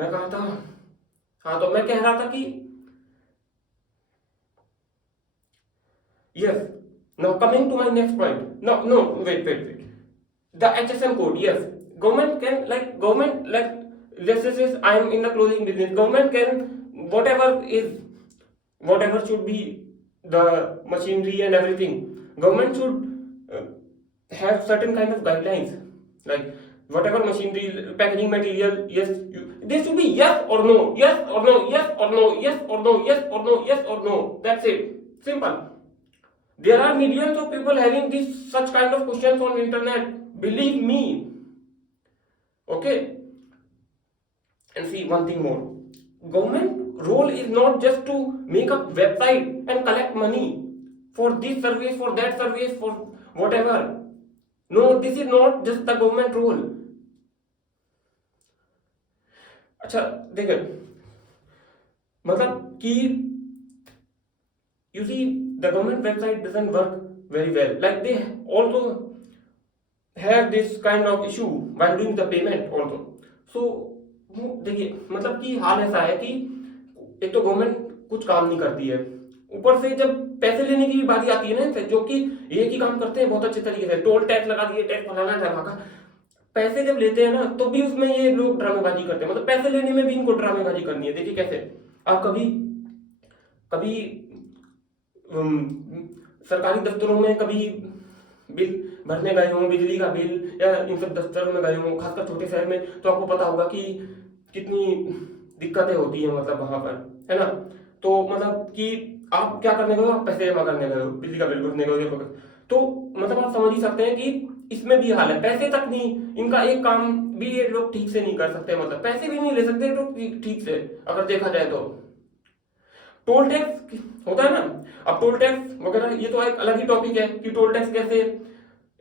मैं कहा था, हाँ तो मैं कह रहा था कि yes, now coming to my next point. No, no, wait. The HSM code, yes. Government can, let's just say I am in the clothing business. Government can, whatever is, whatever should be the machinery and everything. Government should have certain kind of guidelines. Like, whatever machinery, packaging material, yes, there should be yes or no, yes or no, yes or no, yes or no, yes or no, yes or no. That's it. Simple. There are millions of people having this such kind of questions on internet. Believe me. Okay. And see one thing more. Government role is not just to make a website and collect money for this service, for that service, for whatever. No, this is not just the government role. अच्छा देखिए, मतलब कि you see the government website doesn't work very well. Like they also have this kind of issue while doing the payment also. So देखिए मतलब कि हाल ऐसा है कि एक तो गवर्नमेंट कुछ काम नहीं करती है, ऊपर से जब पैसे लेने की भी बारी आती है ना इनसे, जो कि एक ही काम करते हैं बहुत अच्छे तरीके से, टोल टैक्स लगा दिए, टैक्स फलाना ढमाका, पैसे जब लेते हैं ना तो भी उसमें ये लोग ड्रामेबाजी करते हैं, मतलब पैसे लेने में भी इनको ड्रामेबाजी करनी है। देखिए कैसे, आप कभी कभी सरकारी दफ्तरों में कभी बिल भरने गए हो, बिजली का बिल या इन सब दफ्तरों में गए हो, खासकर छोटे शहर में, तो आपको पता होगा कि कितनी दिक्कतें होती है मतलब वहां पर, है ना। तो मतलब कि आप क्या करने गए हो, आप पैसे जमा करने गए हो, बिजली का बिल भरने गए हो, तो मतलब आप समझ ही सकते हैं कि इसमें भी हाल है, पैसे तक नहीं, इनका एक काम भी ये लोग ठीक से नहीं कर सकते, मतलब पैसे भी नहीं ले सकते तो ठीक से अगर देखा जाए तो। टोल टैक्स होता है ना, अब टोल टैक्स वगैरह ये तो एक अलग ही टॉपिक है कि टोल टैक्स कैसे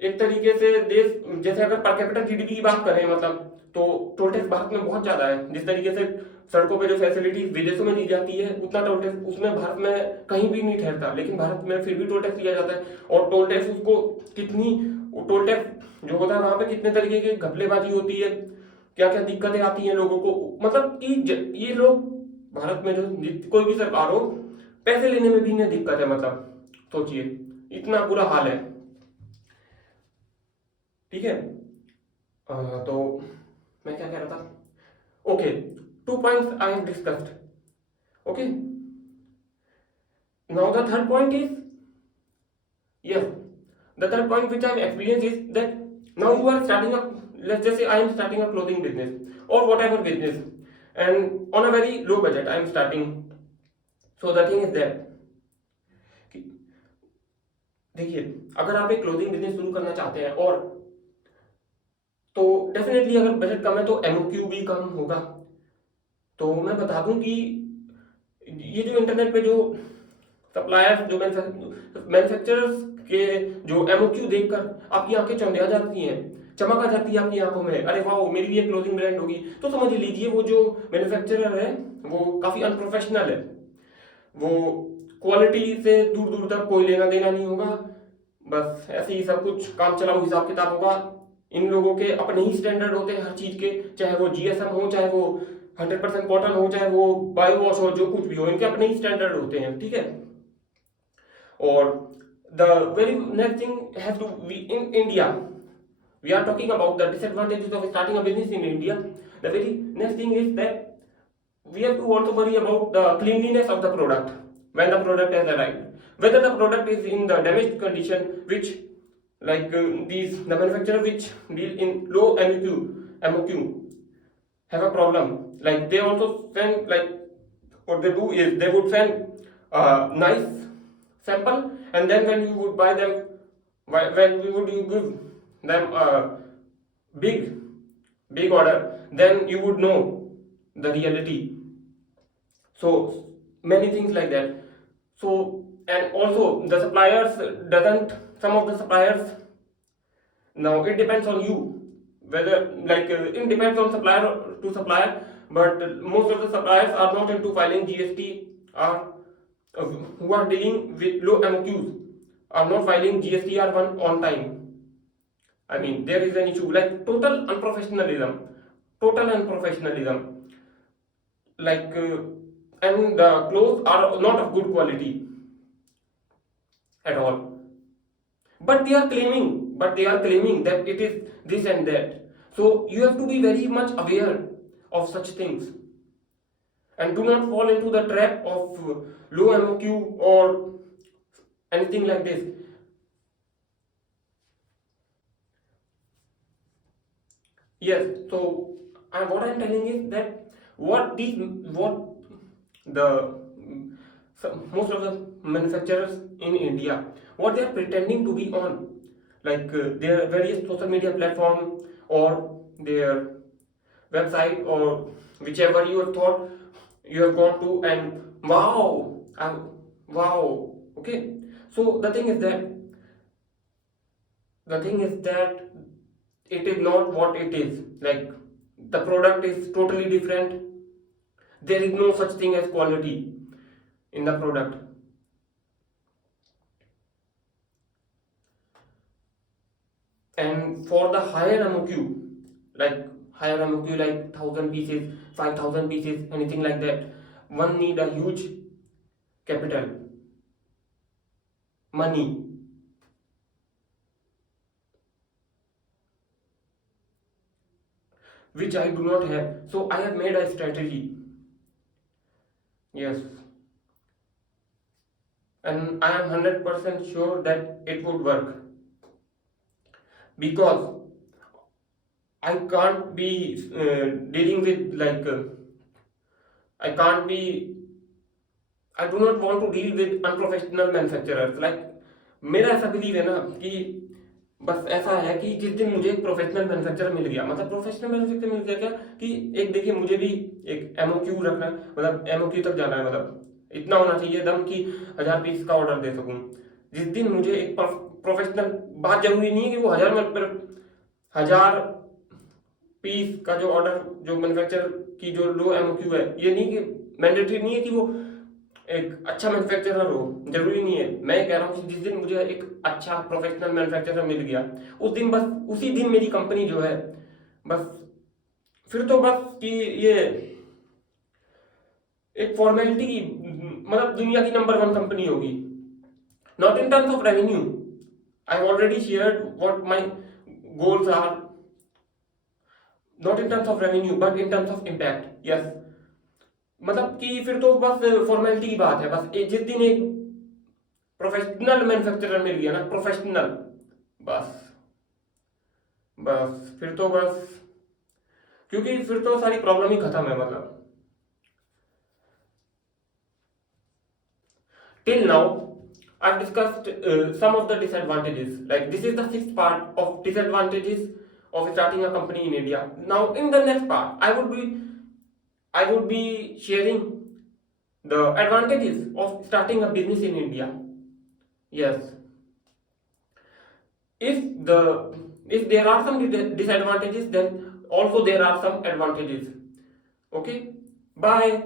एक तरीके से देश, जैसे अगर पर कैपिटा जीडीपी की बात करें मतलब, तो टोल टैक्स भारत में बहुत ज्यादा है। जिस तरीके से सड़कों पे जो फैसिलिटी विदेशों में दी जाती है उतना टोल टैक्स उसमें भारत में कहीं भी नहीं ठहरता, लेकिन भारत में फिर भी टोल टैक्स लिया जाता है। और टोल टैक्स उसको कितनी, टोल टैक्स जो होता है वहां पे कितने तरीके की घपलेबाजी होती है, क्या क्या दिक्कतें आती हैं लोगों को, मतलब कि ये लोग भारत में जो कोई भी सरकार हो, पैसे लेने में भी इन्हें दिक्कत है, मतलब सोचिए इतना बुरा हाल है। ठीक है, तो मैं क्या कह रहा था, ओके, 2 points I have discussed. Okay, now the third point is, yes, the third point which I have experienced is that now you are starting up, let's just say I am starting a clothing business or whatever business, and on a very low budget I am starting. So the thing is that देखिए, अगर आप एक clothing business शुरू करना चाहते हैं और तो डेफिनेटली अगर बजट कम है तो एमओक्यू भी कम होगा। तो मैं बता दूं कि ये जो इंटरनेट पे जो सप्लायर्स, जो मैन्युफैक्चरर्स के जो एमओक्यू देखकर आपकी आंखें चौंधिया जाती हैं, चमक आ जाती है आपकी आंखों में, अरे वाह मेरी भी एक क्लोथिंग ब्रांड होगी, तो समझ लीजिए वो जो मैन्युफैक्चरर है वो काफी अनप्रोफेशनल है, वो क्वालिटी से दूर दूर तक कोई लेना देना नहीं होगा, बस ऐसे ही सब कुछ काम चलाओ हिसाब किताब होगा। इन लोगों के अपने ही स्टैंडर्ड होते हैं हर चीज के, चाहे वो जीएसएम हो, चाहे वो 100% कॉटन हो, चाहे वो बायो वॉश हो, जो कुछ भी हो, इनके अपने ही स्टैंडर्ड होते हैं। ठीक है, और the very next thing has to be in India, we are talking about the disadvantages of starting a business in India. The very next thing is that we have to also worry about the cleanliness of the product when the product has arrived, whether the product is in the damaged condition, which these the manufacturer which deal in low MOQ have a problem. Like they also send, like what they do is they would send a nice sample, and then when you would buy them, when we would you give them a big order, then you would know the reality. So many things like that. So, and also the suppliers doesn't, some of the suppliers, now it depends on you whether it depends on supplier to supplier, but most of the suppliers are not into filing GST, or who are dealing with low MOQs are not filing GST R1 on time. I mean there is an issue like total unprofessionalism. like and the clothes are not of good quality at all, but they are claiming that it is this and that. So you have to be very much aware of such things, and do not fall into the trap of low MOQ or anything like this. Yes, so what I'm telling is that what the most of the manufacturers in India, what they are pretending to be on, like their various social media platform or their website or whichever you have thought you have gone to, and wow, wow, okay. So the thing is that it is not what it is. Like the product is totally different. There is no such thing as quality in the product. And for the higher MOQ, like higher MOQ, like 1,000 pieces, 5,000 pieces, anything like that, one need a huge capital, money, which I do not have. So I have made a strategy. Yes, and I am 100% sure that it would work, because I can't be dealing with like I can't be I do not want to deal with unprofessional manufacturers. Like मेरा ऐसा बिलीव है ना कि बस ऐसा है कि जिस दिन मुझे एक प्रोफेशनल मैन्युफैक्चरर मिल गया, मतलब प्रोफेशनल मैन्युफैक्चरर मिल गया क्या कि एक देखिए मुझे भी एक एमओक्यू रखना है, मतलब एमओक्यू तक जाना है, मतलब इतना होना चाहिए दम कि 1,000 पीस का ऑर्डर दे सकूं। जिस दिन मुझे एक प्रोफेशनल, बात जरूरी नहीं है कि वो 1,000 पीस का जो ऑर्डर, जो मैन्युफैक्चरर की जो लो एमओक्यू है, ये नहीं कि मैंडेटरी नहीं है कि वो एक अच्छा मैन्युफैक्चरर हो, जरूरी नहीं है। मैं कह रहा हूँ कि जिस दिन मुझे एक अच्छा प्रोफेशनल मैन्युफैक्चरर मिल गया, उस दिन बस उसी दिन मेरी कंपनी जो है, बस फिर तो बस कि ये एक फॉर्मेलिटी की, मतलब दुनिया की नंबर वन कंपनी होगी। Not in terms of revenue, I already shared what my goals are, not in terms of revenue but in terms of impact. Yes, मतलब कि फिर तो बस फॉर्मेलिटी की बात है। बस जिस दिन एक प्रोफेशनल मैन्युफैक्चरर मिल गया ना, प्रोफेशनल, बस बस फिर तो बस, क्योंकि फिर तो सारी प्रॉब्लम ही खत्म है। मतलब till now I've discussed some of the disadvantages. Like this is the sixth part of disadvantages of starting a company in India. Now in the next part I would be sharing the advantages of starting a business in India. Yes, if the if there are some disadvantages, then also there are some advantages. Okay, bye.